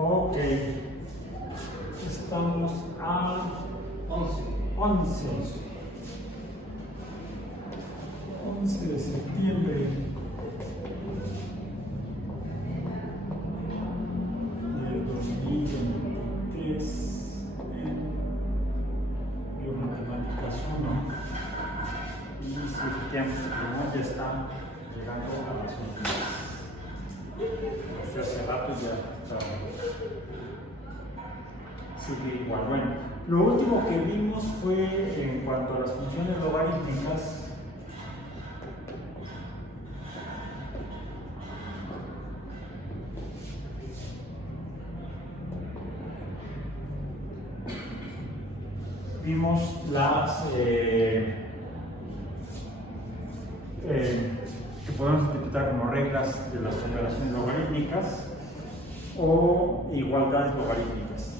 Ok, estamos a 11 de septiembre de 2023 en Biomatemáticas 1 y si efectivamente ya está llegando a las últimas. Hace rato ya está. Sigue igual. Bueno, lo último que vimos fue en cuanto a las funciones logarítmicas. Vimos las que podemos interpretar como reglas de las operaciones logarítmicas o igualdades logarítmicas.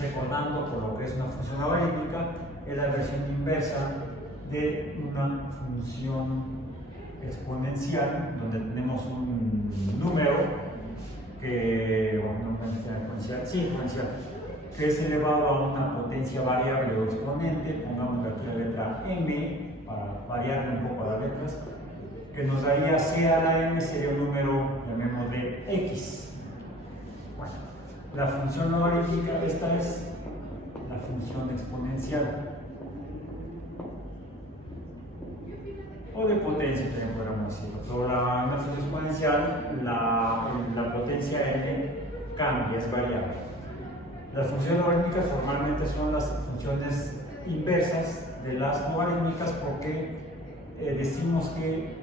Recordando por lo que es una función logarítmica, es la versión inversa de una función exponencial, donde tenemos un número que, exponencial, que es elevado a una potencia variable o exponente. Pongamos aquí la letra m para variar un poco las letras, que nos daría c a la m, sería un número, llamémosle x. Bueno, la función logarítmica, esta es la función exponencial o de potencia, también podríamos decirlo. Pero una función exponencial, la potencia n cambia, es variable. Las funciones logarítmicas formalmente son las funciones inversas de las logarítmicas, porque decimos que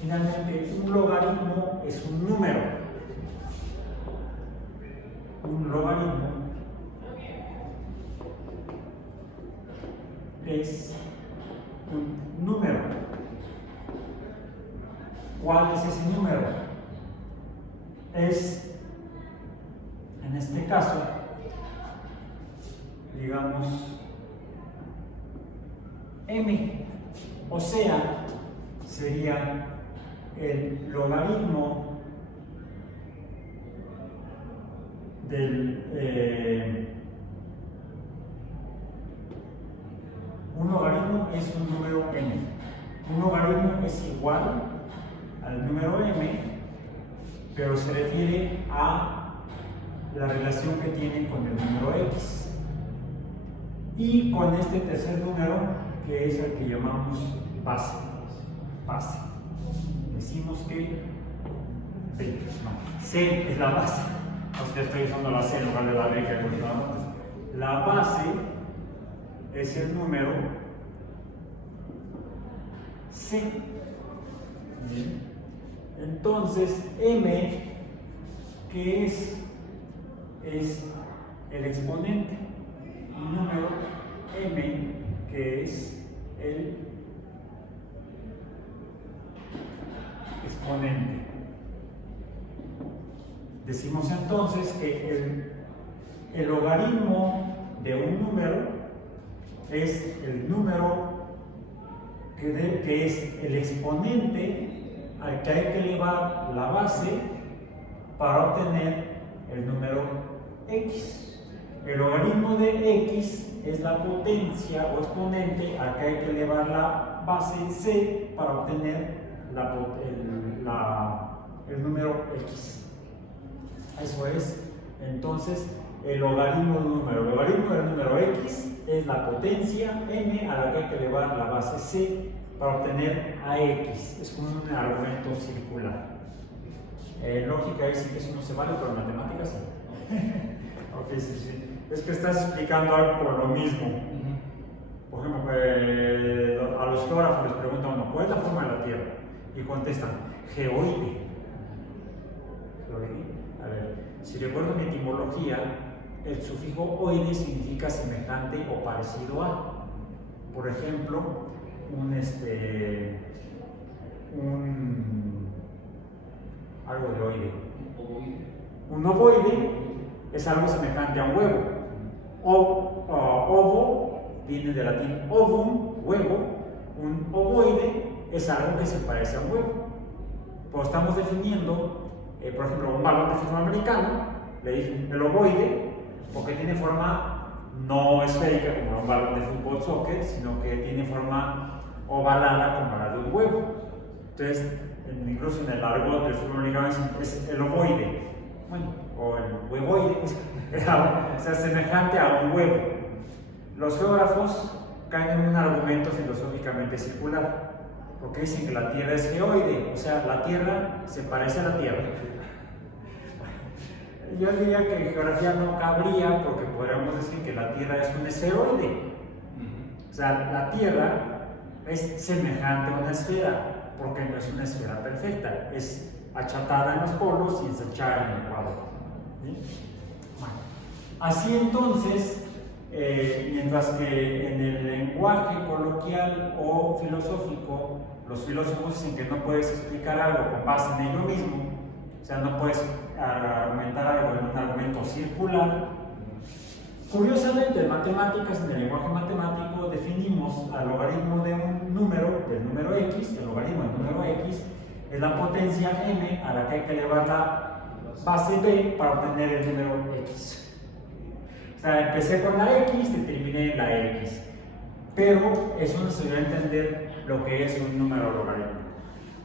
finalmente un logaritmo es un número. Un logaritmo es un número. ¿Cuál es ese número? Es, en este caso, digamos, m, o sea, sería el logaritmo del un logaritmo es un número m. Un logaritmo es igual al número m, pero se refiere a la relación que tiene con el número x y con este tercer número, que es el que llamamos base. Decimos que c es la base. Entonces estoy usando la c en lugar de la b que usábamos antes. La base es el número c. Bien. Entonces m, ¿qué es? Es el exponente. Un número m, que es el exponente. Decimos entonces que el logaritmo de un número es el número que es el exponente al que hay que elevar la base para obtener el número x. El logaritmo de x es la potencia o exponente al que hay que elevar la base c para obtener el número x. Eso es, entonces, el logaritmo de un número. El logaritmo del número x es la potencia m a la que hay que elevar la base c para obtener a x. Es como un argumento circular. Lógica dice que eso no se vale, pero en matemáticas sí. Ok, sí. Es que estás explicando algo por lo mismo. Por ejemplo, a los geógrafos les preguntan uno, ¿cuál es la forma de la Tierra? Y contestan, geoide. A ver, si recuerdo mi etimología, el sufijo oide significa semejante o parecido a. Por ejemplo, algo de oide. Un ovoide es algo semejante a un huevo. Ovo viene del latín ovum, huevo. Un ovoide es algo que se parece a un huevo. Pues estamos definiendo, por ejemplo, un balón de fútbol americano le dicen el ovoide porque tiene forma no esférica como un balón de fútbol soccer, sino que tiene forma ovalada como la de un huevo. Entonces, incluso en el argot del fútbol americano es el ovoide, bueno, o el huevoide, o sea, semejante a un huevo. Los geógrafos caen en un argumento filosóficamente circular, porque dicen que la Tierra es geoide, o sea, la Tierra se parece a la Tierra. Yo diría que en geografía no cabría, porque podríamos decir que la Tierra es un esferoide. O sea, la Tierra es semejante a una esfera, porque no es una esfera perfecta, es achatada en los polos y ensanchada en el cuadro. ¿Sí? Bueno, así entonces, mientras que en el lenguaje coloquial o filosófico, los filósofos dicen que no puedes explicar algo con base en ello mismo, o sea, no puedes argumentar algo en un argumento circular. Curiosamente, en matemáticas, en el lenguaje matemático, definimos al logaritmo de un número, del número x, el logaritmo del número x, es la potencia m a la que hay que elevar la base b para obtener el número x. O sea, empecé con la x y terminé en la x. Pero eso nos ayuda a entender lo que es un número logarítmico,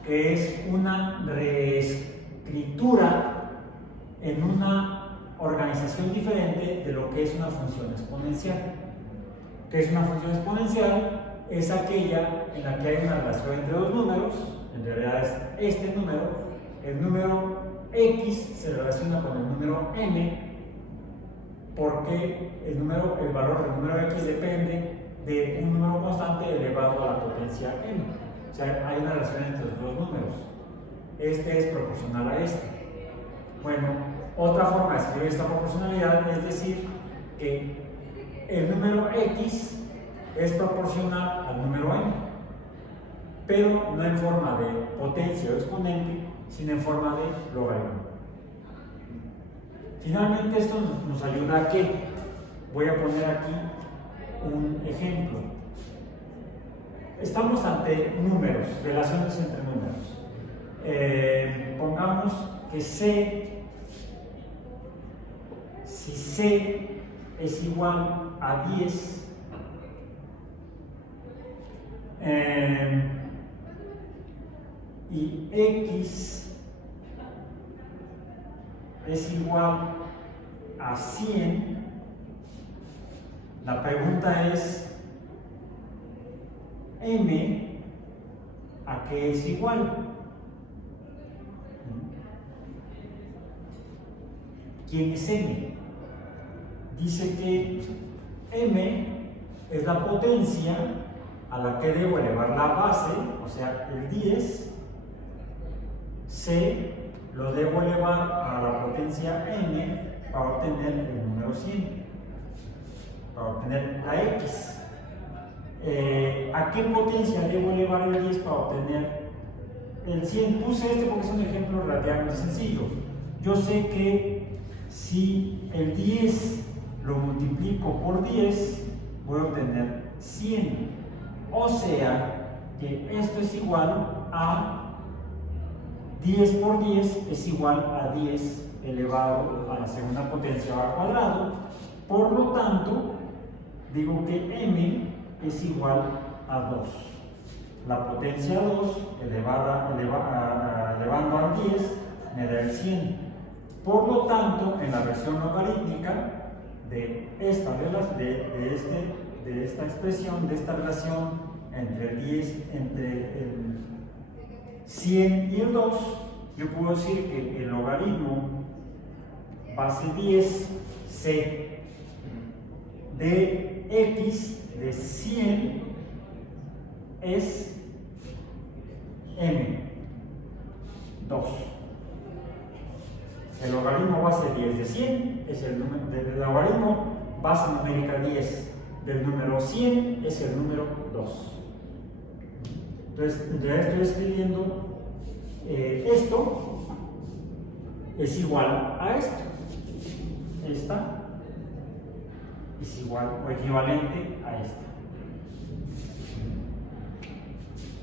que es una reescritura en una organización diferente de lo que es una función exponencial. ¿Qué es una función exponencial? Es aquella en la que hay una relación entre dos números. En realidad es este número. El número x se relaciona con el número m porque el valor del número x depende de un número constante elevado a la potencia m. O sea, hay una relación entre los dos números. Este es proporcional a este. Bueno, otra forma de escribir esta proporcionalidad es decir que el número x es proporcional al número m, pero no en forma de potencia o exponente, sino en forma de logaritmo. Finalmente, esto nos ayuda a que, voy a poner aquí un ejemplo. Estamos ante números, relaciones entre números. Pongamos que C, si C es igual a 10, y X es igual a 100, la pregunta es, M, ¿a qué es igual? ¿Quién es M? Dice que M es la potencia a la que debo elevar la base, o sea, el 10. C lo debo elevar a la potencia n para obtener el número 100, para obtener la x. ¿A qué potencia debo elevar el 10 para obtener el 100? Puse este porque es un ejemplo relativamente sencillo. Yo sé que si el 10 lo multiplico por 10, voy a obtener 100. O sea, que esto es igual a 10 por 10 es igual a 10 elevado a la segunda potencia al cuadrado. Por lo tanto, digo que m es igual a 2. La potencia 2 elevando al 10 me da el 100. Por lo tanto, en la versión logarítmica de esta expresión, de esta relación entre el 10, entre el 100 y el 2, yo puedo decir que el logaritmo base 10 c de x de 100 es m, 2. El logaritmo base 10 de 100 es el número del logaritmo base numérica 10 del número 100 es el número 2. Entonces, ya estoy escribiendo esto es igual a esto. Esta es igual o equivalente a esta.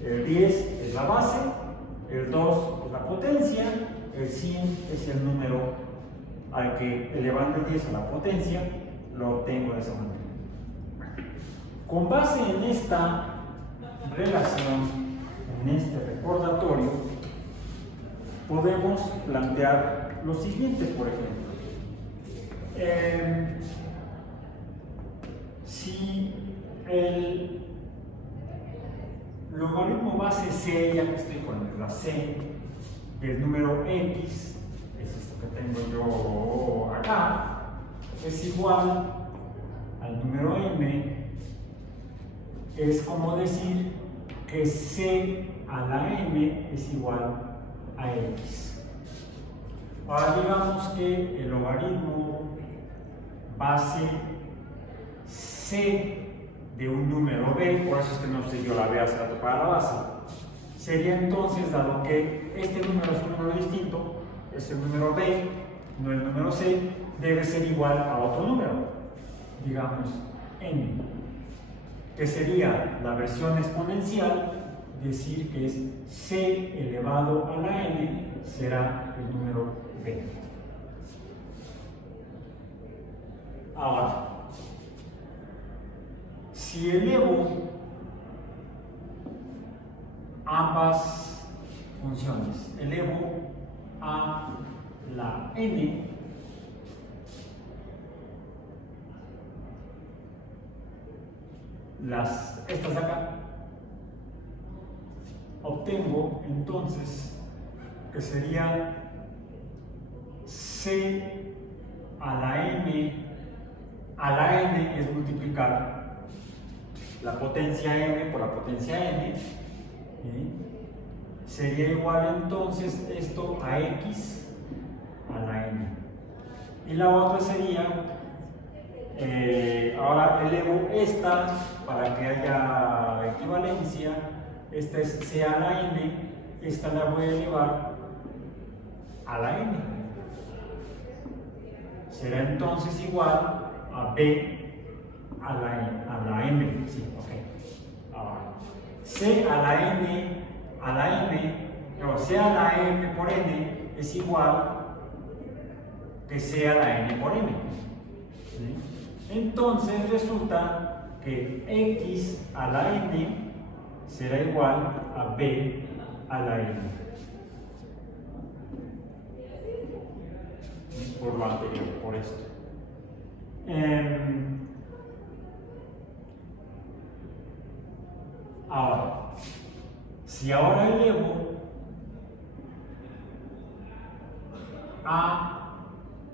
El 10 es la base, el 2 es la potencia, el 100 es el número al que elevando el 10 a la potencia lo obtengo de esa manera. Con base en esta relación, en este recordatorio, podemos plantear lo siguiente, por ejemplo. Si el logaritmo base c, ya que estoy con la c, del número x, es esto que tengo yo acá, es igual al número m, es como decir que c a la m es igual a x. Ahora digamos que el logaritmo base c de un número b, por eso es que no sé yo la b hace rato para la base, sería entonces, dado que este número es un número distinto, es el número b, no el número c, debe ser igual a otro número, digamos n, que sería la versión exponencial, decir que es c elevado a la n, será el número b. Ahora, si elevo ambas funciones, elevo a la n, estas de acá, obtengo entonces que sería c a la n. A la n es multiplicar la potencia m por la potencia n, sería igual entonces esto a x a la n. Y la otra sería, ahora elevo esta para que haya equivalencia, esta es c a la n, esta la voy a elevar a la n. Será entonces igual a b a la m, sí, ok. Ahora, c a la n a la m, o c a la m por n es igual que c a la n por m. ¿Sí? Entonces resulta que x a la n será igual a b a la n. Por lo anterior, por esto. Ahora, si ahora elevo a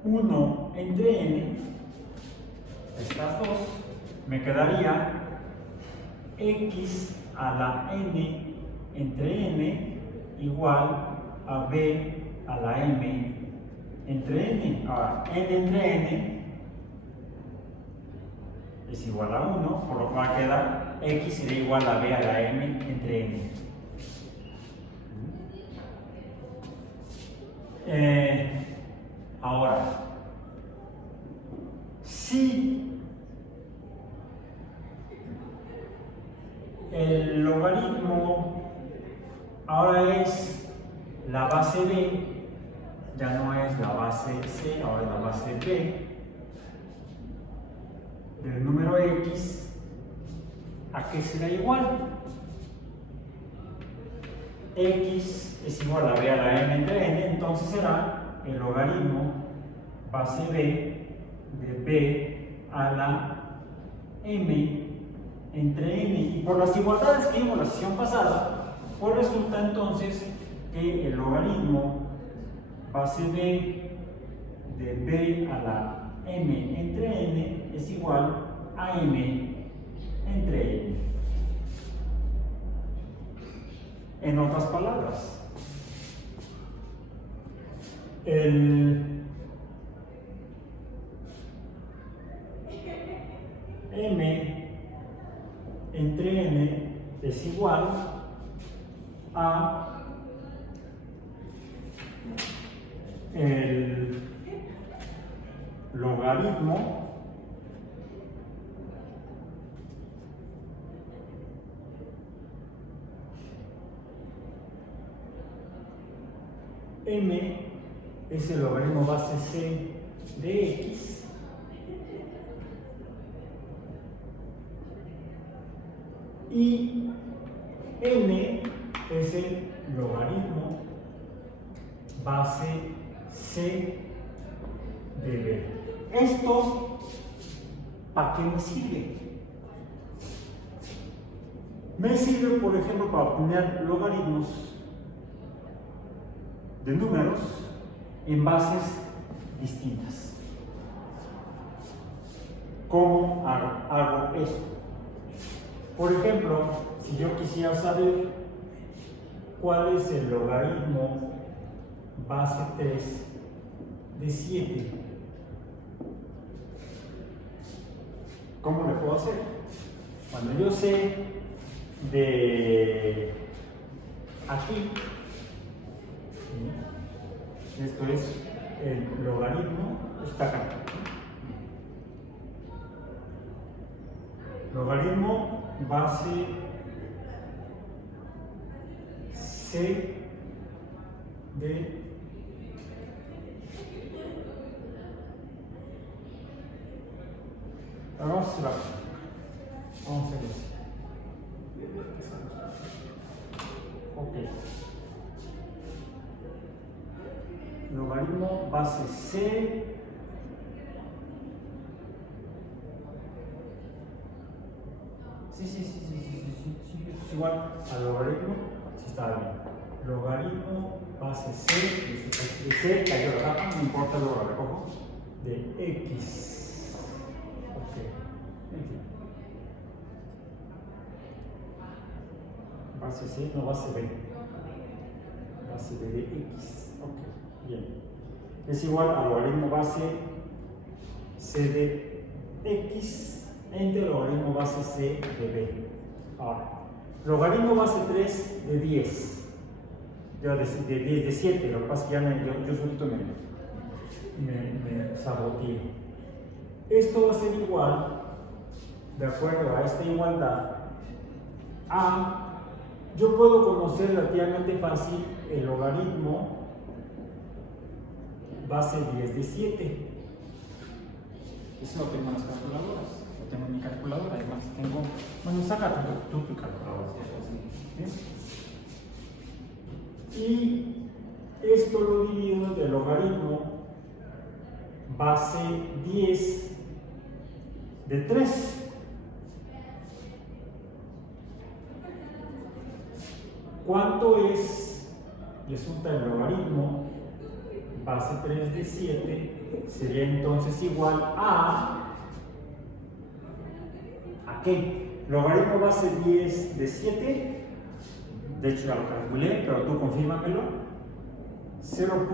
1 entre n, estas dos, me quedaría x a la n entre n igual a b a la m entre n. Ahora, n entre n es igual a 1, por lo cual queda x será igual a b a la m entre n. Ahora, si el logaritmo ahora es la base b, ya no es la base c, ahora es la base b del número x, ¿a qué será igual? X es igual a b a la m entre n, entonces será el logaritmo base b de b a la m entre n. Y por las igualdades que vimos en la sesión pasada, pues resulta entonces que el logaritmo base b de b a la m entre n es igual a m entre n. En otras palabras, el m entre n es igual a el logaritmo m es el logaritmo base c de x y n es el logaritmo base c de b. ¿Esto para qué me sirve? Me sirve, por ejemplo, para obtener logaritmos de números en bases distintas. ¿Cómo hago esto? Por ejemplo, si yo quisiera saber cuál es el logaritmo base 3 de 7, ¿cómo le puedo hacer? Cuando yo sé de aquí, esto es el logaritmo, está acá. Logaritmo base c de vamos a hacer eso. Ok. Logaritmo base c sí, es igual al logaritmo, si está bien. Logaritmo base c, de c cayó la gama, no importa, luego la recojo, de x. Ok, en fin. Base c, no base b. Base b de x. Ok, bien. Es igual al logaritmo base c de x entre logaritmo base c de b. Ahora, logaritmo base 3 de 10. Yo de 10 de 7, lo que pasa es que ya yo solito me saboteé. Esto va a ser igual, de acuerdo a esta igualdad, yo puedo conocer relativamente fácil el logaritmo base 10 de 7. Eso lo tengo en las calculadoras. Tengo mi calculadora, además tengo, bueno, saca tu calculadora. ¿Sí? Y esto lo divido entre el logaritmo base 10 de 3. ¿Cuánto es? Resulta el logaritmo base 3 de 7 sería entonces igual a ¿qué? Logaritmo base 10 de 7, de hecho ya lo calculé, pero tú confírmamelo, 0.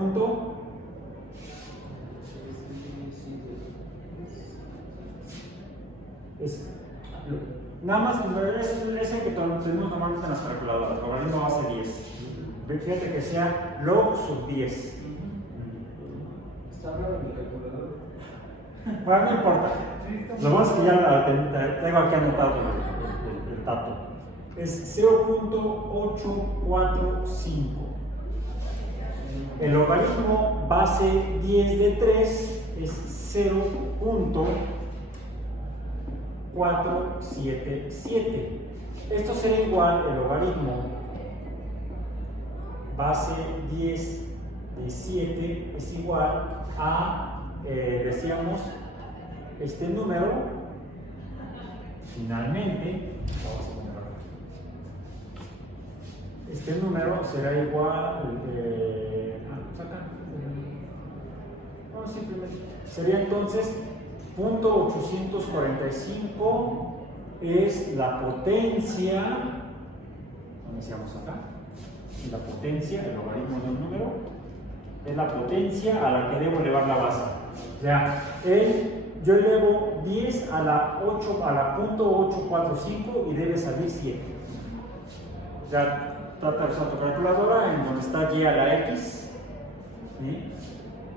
Nada más, es el que tenemos normalmente en las calculadoras, logaritmo base 10. Fíjate que sea log sub 10. Está raro mi calculadora. Bueno, no importa. Lo más que ya tengo aquí anotado el dato. Es 0.845. El logaritmo base 10 de 3 es 0.477. Esto será igual, el logaritmo base 10 de 7 es igual a, decíamos, este número, finalmente, este número será igual, simplemente, sería entonces, 0.845 es la potencia, ¿dónde decíamos acá? La potencia, el logaritmo de un número, es la potencia a la que debo elevar la base. O sea, yo elevo 10 a la 0.845 y debe salir 7. Ya trata de usar tu calculadora en donde está y a la x. ¿Sí?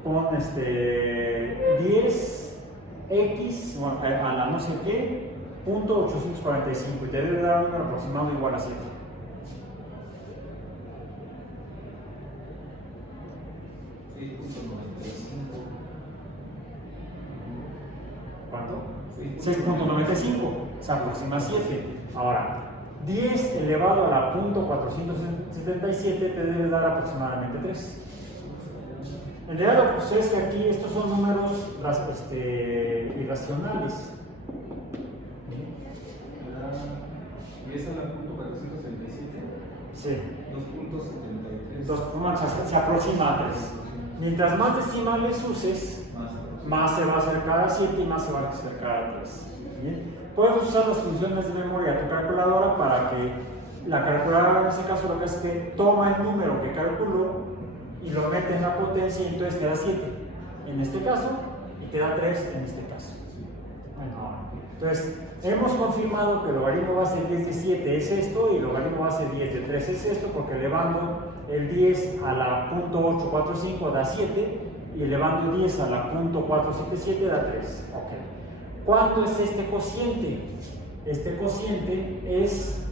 Pon 10x a la no sé qué, 0.845 y te debe dar un número aproximado igual a 7. ¿cuánto? 6.95, se aproxima a 7. Ahora, 10 elevado a la punto 477 te debe dar aproximadamente 3. En realidad lo que sucede es que aquí estos son números irracionales. ¿Y esa es la punto 477? Sí. 2.73. Se aproxima a 3. Mientras más decimales uses, más se va a acercar a 7 y más se va a acercar a 3. ¿Bien? Puedes usar las funciones de memoria de tu calculadora para que la calculadora en este caso lo que hace es que toma el número que calculó y lo mete en la potencia y entonces te da 7 en este caso y te da 3 en este caso. Bueno, entonces hemos confirmado que el logaritmo base 10 de 7 es esto y el logaritmo base 10 de 3 es esto, porque elevando el 10 a la .845 da 7 y elevando el 10 a la .477 da 3. Okay. ¿Cuánto es este cociente? Este cociente es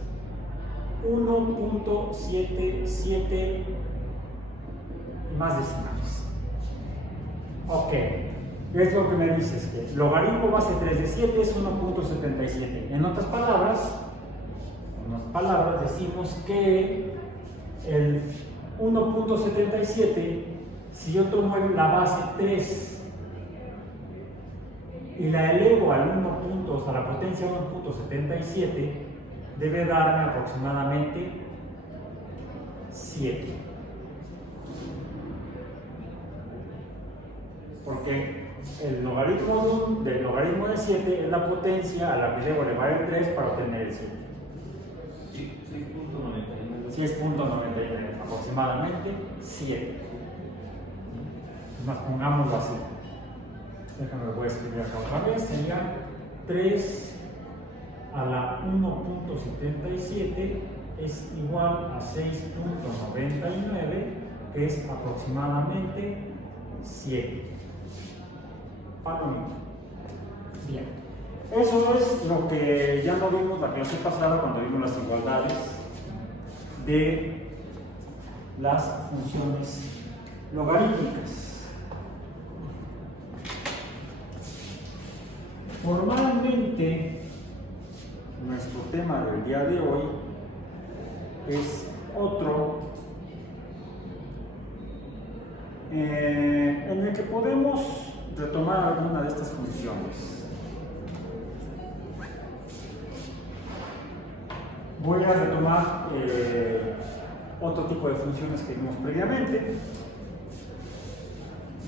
1.77 más decimales. Ok, es lo que me dices, que logaritmo base 3 de 7 es 1.77. En otras palabras decimos que el 1.77, si yo tomo la base 3 y la elevo al 1 a la potencia 1.77, debe darme aproximadamente 7. Porque el logaritmo del logaritmo de 7 es la potencia a la que debo elevar el 3 para obtener el 7. 6.99, aproximadamente 7. Más pongámoslo así. Déjame, lo voy a escribir acá otra vez. Sería 3 a la 1.77 es igual a 6.99, que es aproximadamente 7. Palomito. Bien. Eso es lo que ya no vimos la clase pasada cuando vimos las igualdades de las funciones logarítmicas. Formalmente, nuestro tema del día de hoy es otro en el que podemos retomar alguna de estas funciones. Voy a retomar otro tipo de funciones que vimos previamente.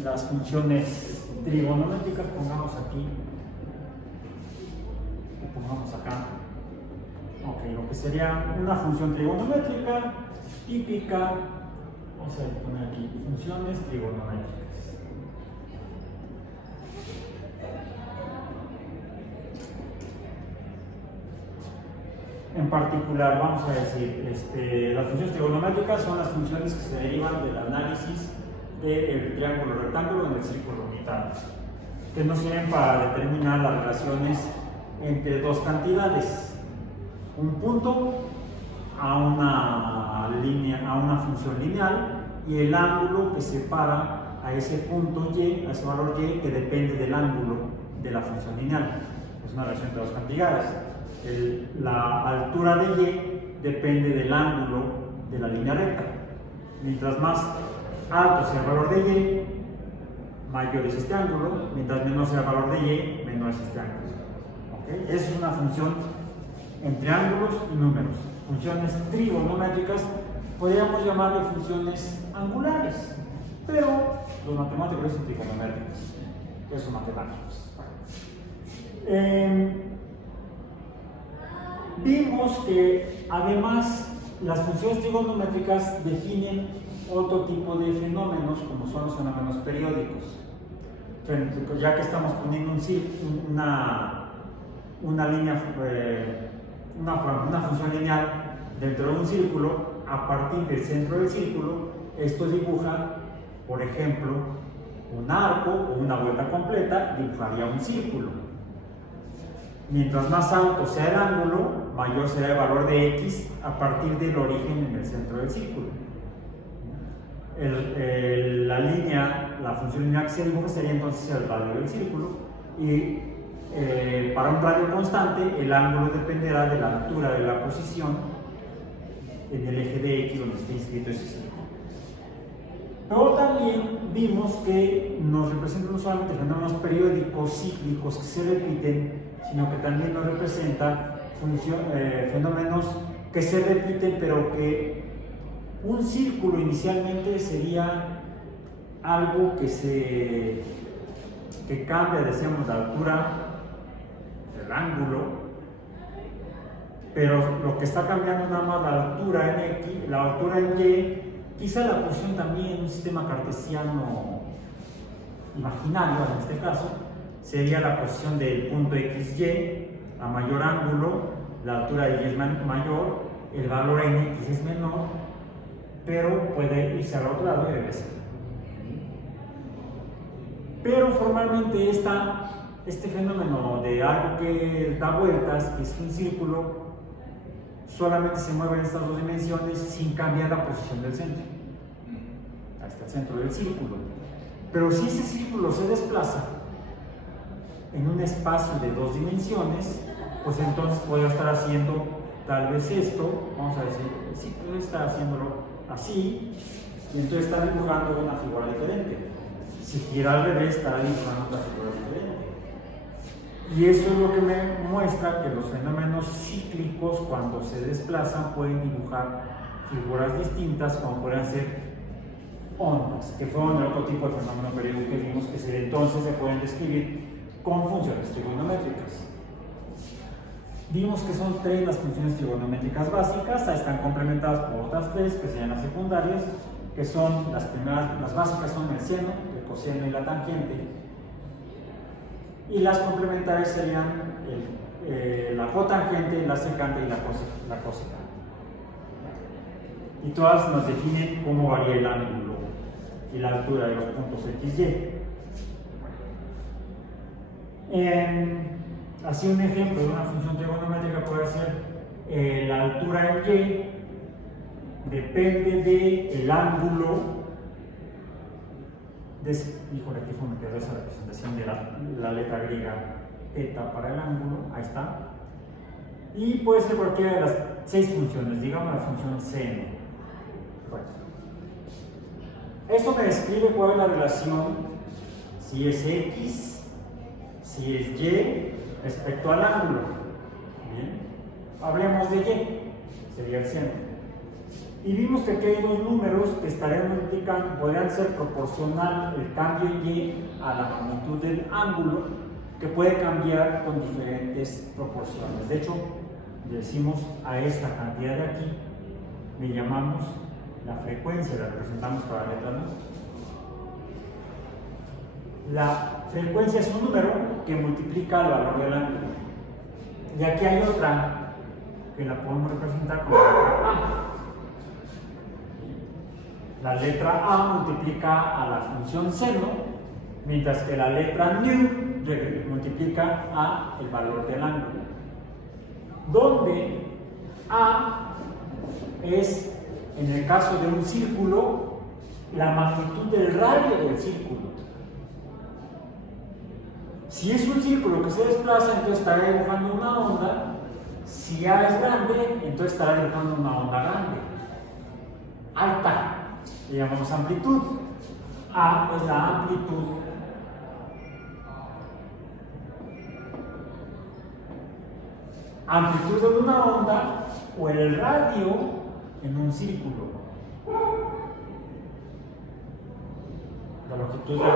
Las funciones trigonométricas, pongamos aquí. Pongamos acá. Ok, lo que sería una función trigonométrica típica. Vamos a poner aquí funciones trigonométricas. En particular, vamos a decir, las funciones trigonométricas son las funciones que se derivan del análisis del triángulo rectángulo en el círculo unitario, que nos sirven para determinar las relaciones entre dos cantidades, un punto a una línea, a una función lineal, y el ángulo que separa a ese punto y, a ese valor y, que depende del ángulo de la función lineal. Es una relación entre dos cantidades. La altura de y depende del ángulo de la línea recta. Mientras más alto sea el valor de y, mayor es este ángulo. Mientras menor sea el valor de y, menor es este ángulo. ¿Okay? Esa es una función entre ángulos y números. Funciones trigonométricas podríamos llamarle funciones angulares, pero los matemáticos dicen trigonométricas, que son matemáticos. Vimos que además las funciones trigonométricas definen otro tipo de fenómenos, como son los fenómenos periódicos. Ya que estamos poniendo una línea, una función lineal dentro de un círculo, a partir del centro del círculo, esto dibuja, por ejemplo, un arco o una vuelta completa, dibujaría un círculo. Mientras más alto sea el ángulo, mayor será el valor de x a partir del origen en el centro del círculo. La función lineal que se dibuja sería entonces el radio del círculo, y para un radio constante, el ángulo dependerá de la altura de la posición en el eje de X donde esté inscrito ese círculo. Pero también vimos que nos representan no solamente fenómenos periódicos, cíclicos que se repiten, sino que también nos representa fenómenos que se repiten, pero que un círculo inicialmente sería algo que cambia, decíamos, la altura del ángulo, pero lo que está cambiando nada más la altura en X, la altura en Y, quizá la posición también en un sistema cartesiano imaginario, en este caso, sería la posición del punto XY a mayor ángulo, la altura de Y es mayor, el valor en X es menor, pero puede irse al otro lado y regresar. Pero formalmente este fenómeno de algo que da vueltas, que es un círculo, solamente se mueve en estas dos dimensiones sin cambiar la posición del centro. Ahí está el centro del círculo. Pero si ese círculo se desplaza en un espacio de dos dimensiones, pues entonces puedo estar haciendo tal vez esto, vamos a decir, sí, puedo estar haciéndolo así, y entonces estar dibujando una figura diferente. Si quiera al revés, estará dibujando otra figura diferente. Y eso es lo que me muestra que los fenómenos cíclicos, cuando se desplazan, pueden dibujar figuras distintas, como pueden ser ondas, que fueron el otro tipo de fenómeno periódico que vimos, que entonces se pueden describir con funciones trigonométricas. Vimos que son 3 las funciones trigonométricas básicas, ahí están complementadas por otras 3, que serían las secundarias, que son las primeras, las básicas son el seno, el coseno y la tangente, y las complementarias serían la cotangente, la secante y la cosecante. Y todas nos definen cómo varía el ángulo y la altura de los puntos XY. Así un ejemplo de una función trigonométrica puede ser la altura en Y depende del ángulo híjole, aquí me quedó esa representación de la letra griega θ para el ángulo, ahí está, y puede ser cualquiera de las 6 funciones, digamos la función seno. Bueno, esto me describe cuál es la relación, si es X, si es Y respecto al ángulo. Bien, hablemos de Y, sería el seno. Y vimos que aquí hay 2 números que estarían multiplicando, podrían ser proporcional el cambio en Y a la magnitud del ángulo, que puede cambiar con diferentes proporciones. De hecho, le decimos a esta cantidad de aquí, le llamamos la frecuencia, la representamos para la letra 2. La frecuencia es un número que multiplica el valor del ángulo. Y aquí hay otra que la podemos representar como la letra A. La letra A multiplica a la función seno, mientras que la letra nu multiplica a el valor del ángulo. Donde A es, en el caso de un círculo, la magnitud del radio del círculo. Si es un círculo que se desplaza, entonces estará dibujando una onda. Si A es grande, entonces estará dibujando una onda grande, alta. Le llamamos amplitud. A es la amplitud de una onda o el radio en un círculo. La longitud del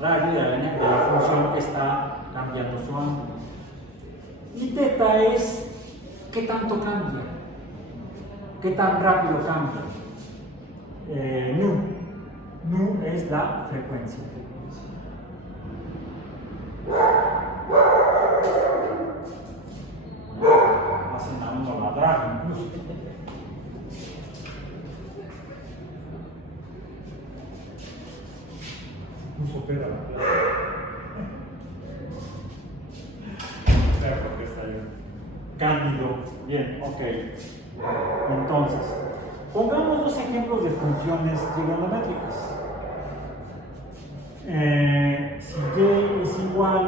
radio de la función que está cambiando su ángulo. Y θ es qué tanto cambia, qué tan rápido cambia. Nu es la frecuencia. Hacen a uno ladrar incluso. Incluso pega la plata. Espera porque está ahí. Cándido. Bien, ok. Entonces, pongamos 2 ejemplos de funciones trigonométricas. Si y es igual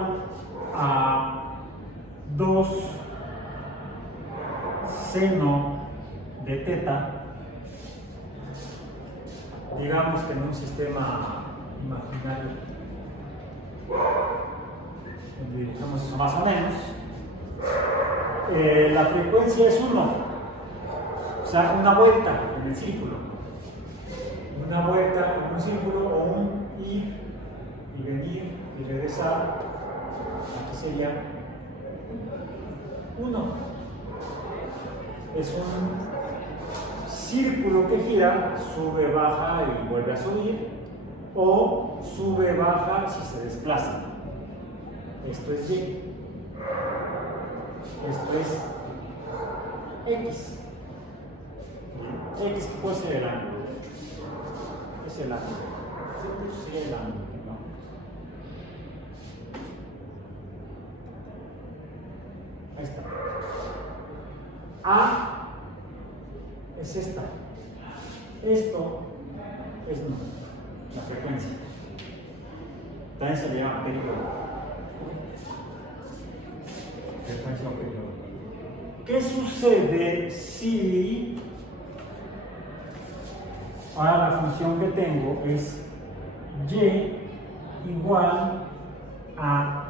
seno de teta, digamos que en un sistema imaginario, donde dibujamos eso más o menos, la frecuencia es 1, o sea, una vuelta en el círculo. Una vuelta en un círculo o un ir y venir y regresar, aquí sería 1. Es un círculo que gira, sube, baja y vuelve a subir, o sube, baja si se desplaza. Esto es Y. Esto es X. X puede ser el ángulo. Es el ángulo. Sí, el ángulo. ¿No? Ahí está. A es esta. Esto es la frecuencia. También se le llama periodo. Frecuencia o periodo. ¿Qué sucede si ahora la función que tengo es y igual a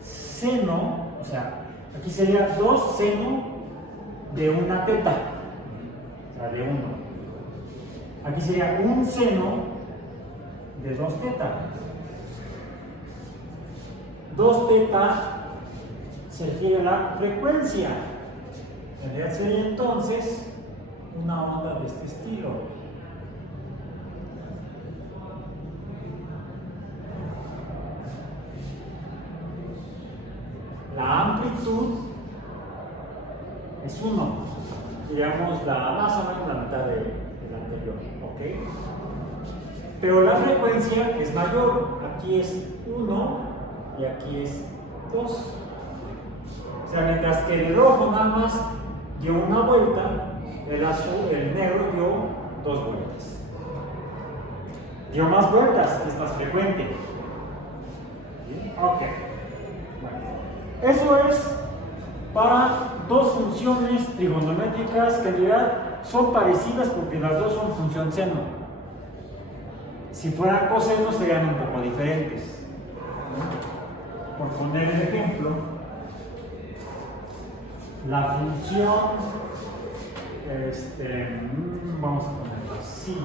seno, o sea, aquí sería 2 seno de una teta, o sea, de 1. Aquí sería un seno de 2 teta. 2 teta se refiere a la frecuencia. En realidad sería entonces una onda de este estilo. La amplitud es 1, digamos más o menos la mitad del anterior, ¿ok? Pero la frecuencia es mayor, aquí es 1 y aquí es 2. O sea, mientras que el rojo nada más dio una vuelta, el negro dio 2 vueltas. Dio más vueltas, es más frecuente. ¿Sí? Ok. Bueno. Eso es para 2 funciones trigonométricas que en realidad son parecidas porque las dos son función seno. Si fueran cosenos serían un poco diferentes. Por poner el ejemplo, la función, vamos a ponerlo así,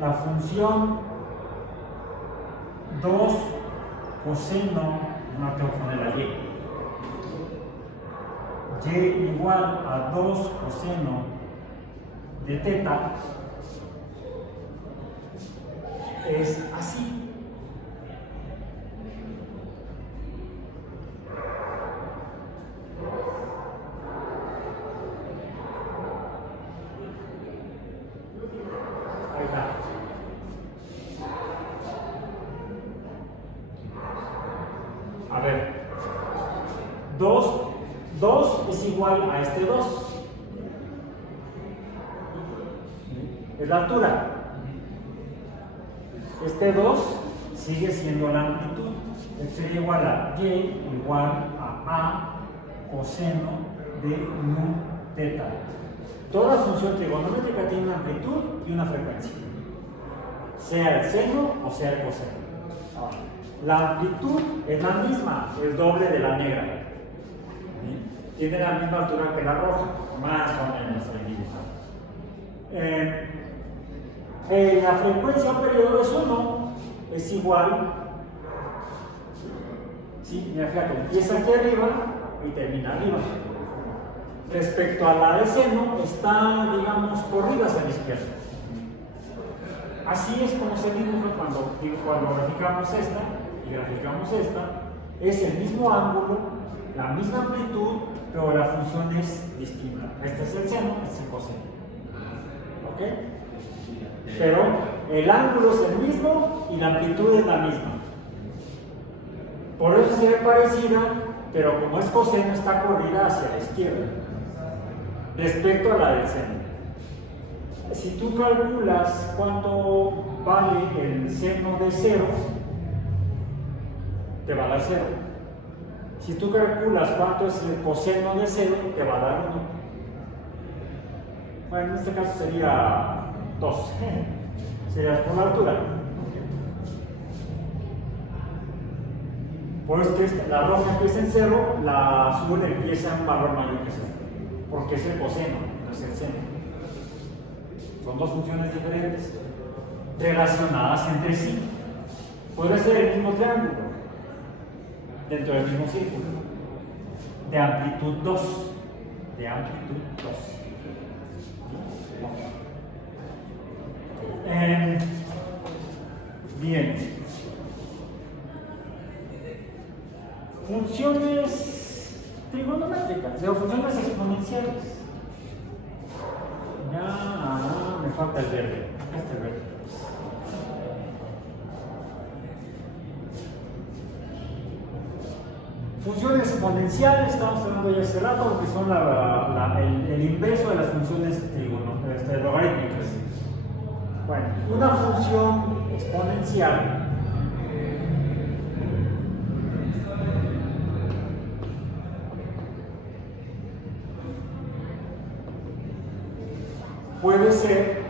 la función 2 coseno, no tengo que poner la y igual a 2 coseno de teta, es así. Ahí está. A ver, 2 es igual a este 2. Es la altura. Este 2 sigue siendo la amplitud. Este sería igual a y igual a coseno de nu teta. Toda función trigonométrica tiene una amplitud y una frecuencia, sea el seno o sea el coseno. Ahora, la amplitud es la misma, el doble de la negra. ¿Sí? Tiene la misma altura que la roja, más o menos la frecuencia o periodo es 1, es igual. ¿Sí? Mira, fíjate, empieza aquí arriba y termina arriba. Respecto a la de seno, está, digamos, corrida hacia la izquierda. Así es como se dibuja cuando graficamos esta y graficamos esta. Es el mismo ángulo, la misma amplitud, pero la función es distinta. Este es el seno, este es el coseno. ¿Ok? Pero el ángulo es el mismo y la amplitud es la misma. Por eso se ve parecida, pero como es coseno, está corrida hacia la izquierda respecto a la del seno. Si tú calculas cuánto vale el seno de 0, te va a dar 0. Si tú calculas cuánto es el coseno de 0, te va a dar 1. Bueno, en este caso sería 2. Sería por la altura. Pues que la roja empieza en 0, la azul empieza en un valor mayor que 0. Porque es el coseno, no es el seno. Son dos funciones diferentes, relacionadas entre sí. Puede ser el mismo triángulo, dentro del mismo círculo, de amplitud 2. De amplitud 2. Bien. Funciones trigonométricas, o funciones exponenciales. Ya, me falta el verde. Este verde. Funciones exponenciales, estamos hablando ya hace rato, que son el inverso de las funciones logarítmicas. Bueno, una función exponencial puede ser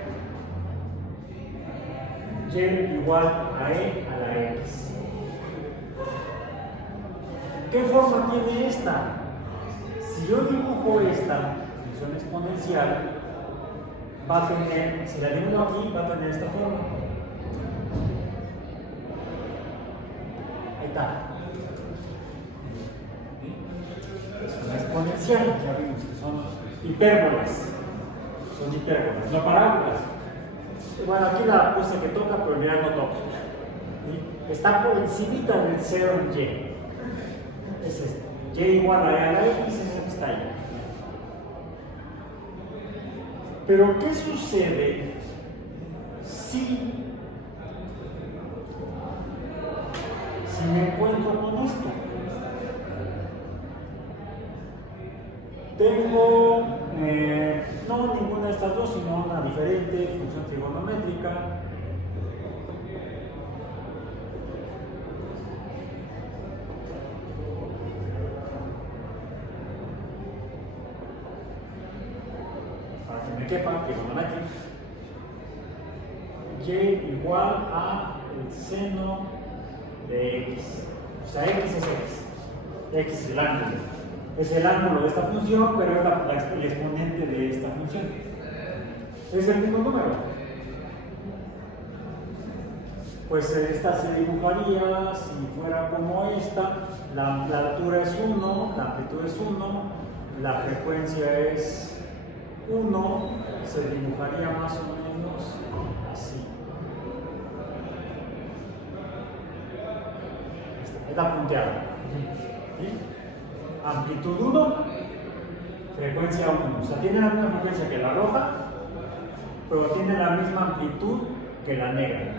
y igual a e a la x. ¿Qué forma tiene esta? Si yo dibujo esta función exponencial, va a tener, si la dibujo aquí, va a tener esta forma. Ahí está. Es una exponencial, ya vimos que son hipérbolas. Son hipérbolas, no parábolas. Bueno, aquí la puse que toca, pero ya no toca. ¿Sí? Está por encima del 0 en y. Es este. Y igual a la x, es eso que está ahí. Pero ¿qué sucede si me encuentro con esto? Tengo no ninguna de estas dos, sino una diferente, función trigonométrica. Para que me quepa, trigonométrica. Y igual a el seno de x. O sea, x es x. X es el ángulo. Es el ángulo de esta función, pero es el exponente de esta función. Es el mismo número. Pues esta se dibujaría, si fuera como esta, la altura es 1, la amplitud es 1, la frecuencia es 1, se dibujaría más o menos así. Está punteada. ¿Sí? Amplitud 1, frecuencia 1. O sea, tiene la misma frecuencia que la roja, pero tiene la misma amplitud que la negra.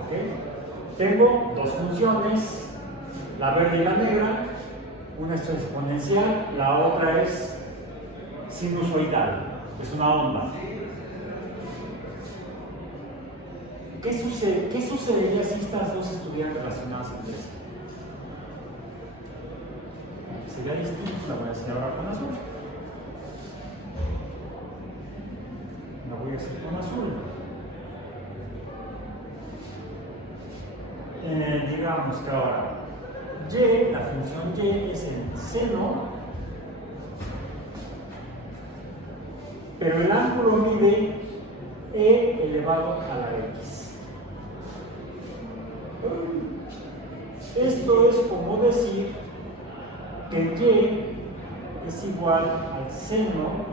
¿Ok? Tengo dos funciones, la verde y la negra. Una es exponencial, la otra es sinusoidal, es una onda. ¿Qué sucedería si estas dos estuvieran relacionadas entre sí? Sería distinto, la voy a hacer ahora con azul. La voy a hacer con azul. Digamos que ahora y, la función y es el seno, pero el ángulo mide e elevado a la x. Esto es como decir que y es igual al seno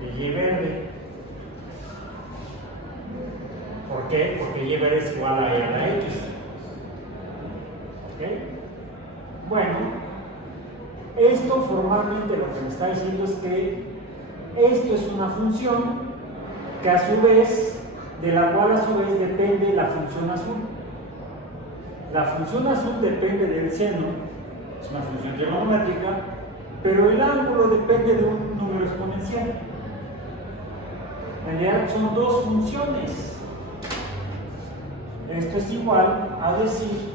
de y verde. ¿Por qué? Porque y verde es igual a la x. ¿Ok? Bueno, esto formalmente lo que me está diciendo es que esto es una función que a su vez, de la cual a su vez depende la función azul. La función azul depende del seno, es una función trigonométrica, pero el ángulo depende de un número exponencial. En realidad son dos funciones. Esto es igual a decir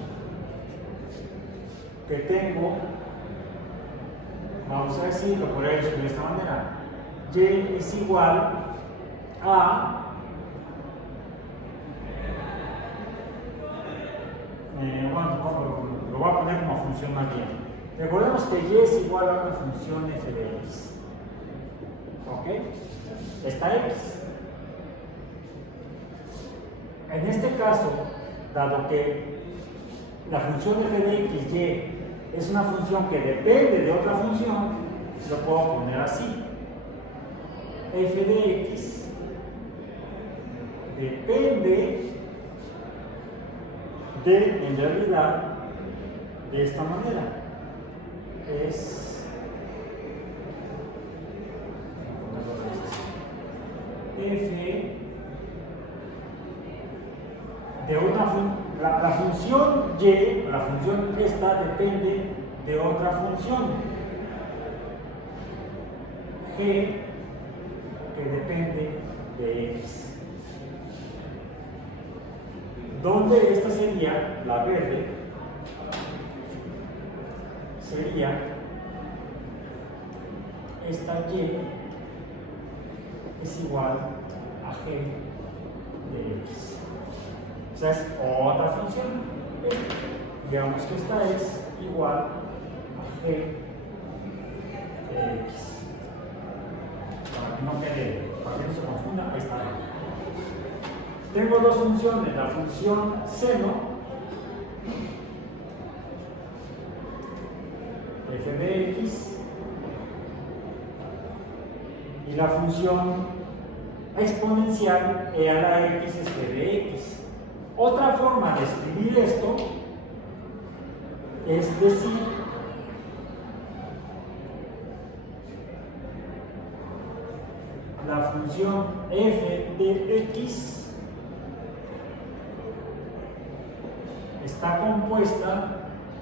que tengo, vamos a decirlo por ahí de esta manera, y es igual a bueno, lo voy a poner como función más bien. Recordemos que y es igual a una función f de x. ¿Ok? Esta x. En este caso, dado que la función f de x, y, es una función que depende de otra función, lo puedo poner así. F de x depende de, en realidad, de esta manera. Es f de una la función y, la función esta depende de otra función g que depende de x, donde esta sería la verde, sería esta y es igual a g de x. O sea, es otra función. Digamos que esta es igual a g de x. Para que no quede, para que no se confunda, ahí está. Tengo dos funciones, la función seno, f de x, y la función exponencial e a la x es g de x. Otra forma de escribir esto es decir la función f de x está compuesta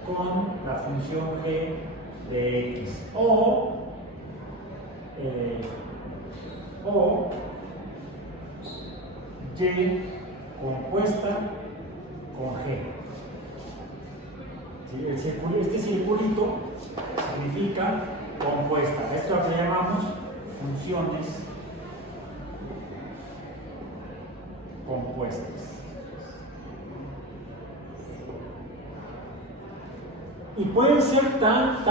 con la función g de x o y compuesta con g. ¿Sí? Este circulito significa compuesta. Esto lo que llamamos funciones compuestas. Y pueden ser tan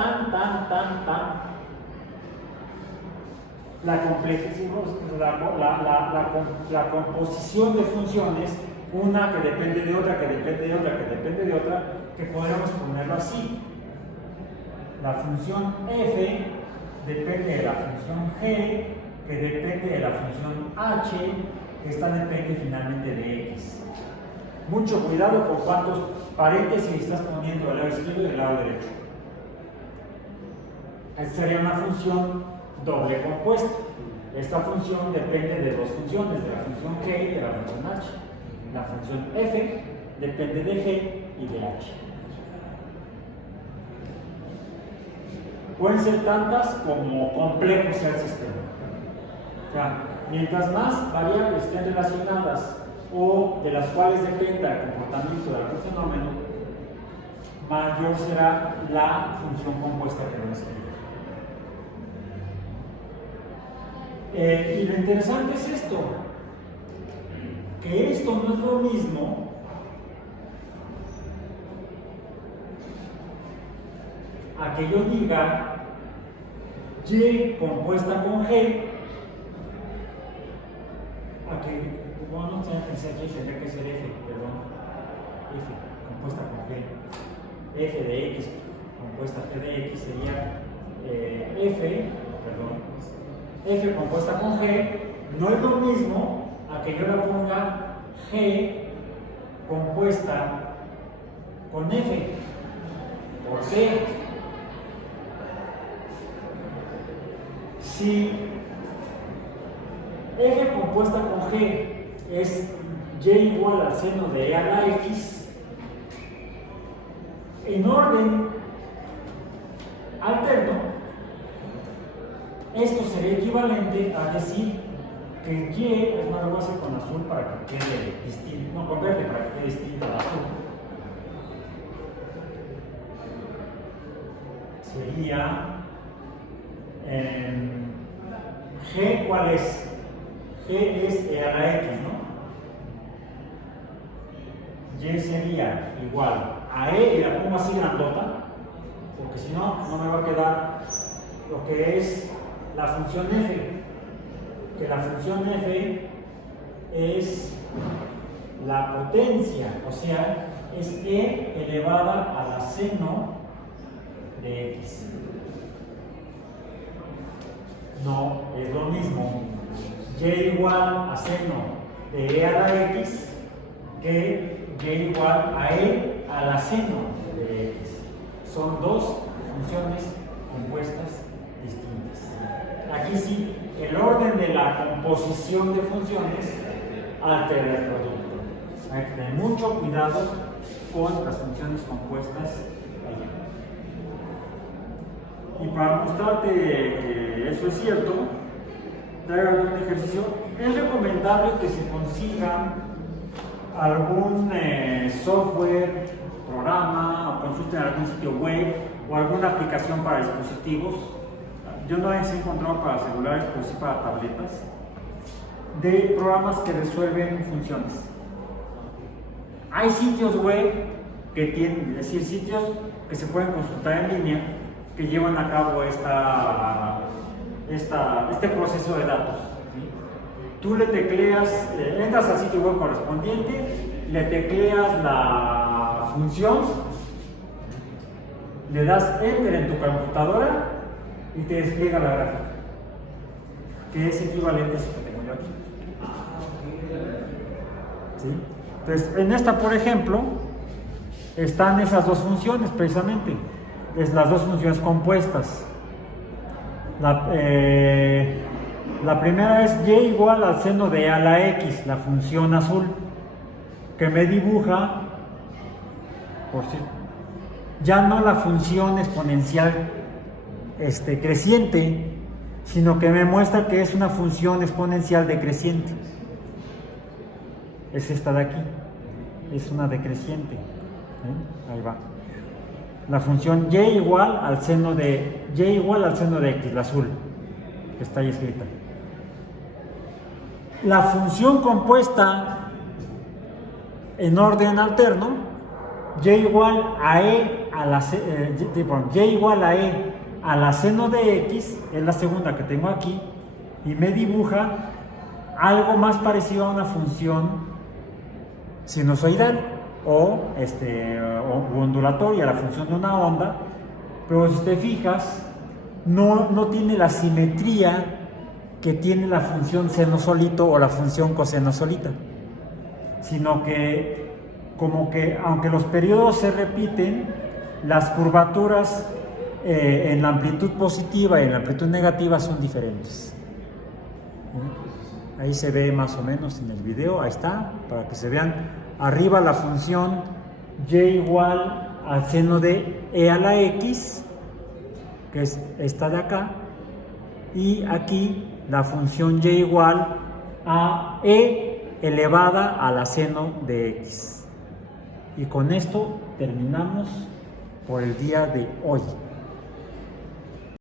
la composición de funciones, una que depende de otra, que depende de otra, que depende de otra, que podemos ponerlo así. La función f depende de la función g, que depende de la función h, que esta depende finalmente de x. Mucho cuidado con cuántos paréntesis estás poniendo del lado izquierdo y del lado derecho. Esta sería una función doble compuesta. Esta función depende de dos funciones, de la función g y de la función h. La función f depende de g y de h. Pueden ser tantas como complejo sea el sistema. O sea, mientras más variables estén relacionadas o de las cuales dependa el comportamiento de algún fenómeno, mayor será la función compuesta que vamos a escribir. Y lo interesante es esto, que esto no es lo mismo a que yo diga y compuesta con g, a que, bueno, no tenía que pensar y, tendría que ser f, perdón, f compuesta con g, f de x compuesta g de x sería f compuesta con g, no es lo mismo a que yo le ponga g compuesta con f. ¿Por qué? Si f compuesta con g es y igual al seno de e a la x, en orden alterno, esto sería equivalente a decir que Y, es más, lo voy a hacer con azul para que quede distinto, no, con verde para que quede distinto al azul. Sería G, ¿cuál es? G es E a la X, ¿no? Y sería igual a E, y la pongo así grandota, porque si no, no me va a quedar lo que es la función f, que la función f es la potencia, o sea, es E elevada a la seno de X. No es lo mismo Y igual a seno de E a la X que Y igual a E a la seno de X. Son dos funciones compuestas distintas. Aquí sí, el orden de la composición de funciones altera el producto. Hay que tener mucho cuidado con las funciones compuestas allá. Y para mostrarte que eso es cierto, te hago algún ejercicio. Es recomendable que se consiga algún software, programa, o consulten algún sitio web o alguna aplicación para dispositivos. Yo no he encontrado para celulares, pero sí para tabletas, de programas que resuelven funciones. Hay sitios web que tienen, es decir, sitios que se pueden consultar en línea que llevan a cabo este proceso de datos. ¿Sí? Tú le tecleas, entras al sitio web correspondiente, le tecleas la función, le das Enter en tu computadora y te despliega la gráfica, que es equivalente a eso que tengo yo aquí. ¿Sí? Entonces, en esta, por ejemplo, están esas dos funciones precisamente, es las dos funciones compuestas. La primera es Y igual al seno de E a la X, la función azul, que me dibuja, por cierto, ya no la función exponencial creciente, sino que me muestra que es una función exponencial decreciente. Es esta de aquí, es una decreciente. Ahí va. La función Y igual al seno de X, la azul, que está ahí escrita. La función compuesta en orden alterno, Y igual a E a la Y igual a E a la seno de X, es la segunda que tengo aquí, y me dibuja algo más parecido a una función sinusoidal o ondulatoria, la función de una onda, pero si te fijas, no tiene la simetría que tiene la función seno solito o la función coseno solita, sino que como que aunque los periodos se repiten, las curvaturas en la amplitud positiva y en la amplitud negativa son diferentes. Ahí se ve más o menos en el video, ahí está, para que se vean. Arriba la función Y igual al seno de E a la X, que es esta de acá, y aquí la función Y igual a E elevada a la seno de X. Y con esto terminamos por el día de hoy.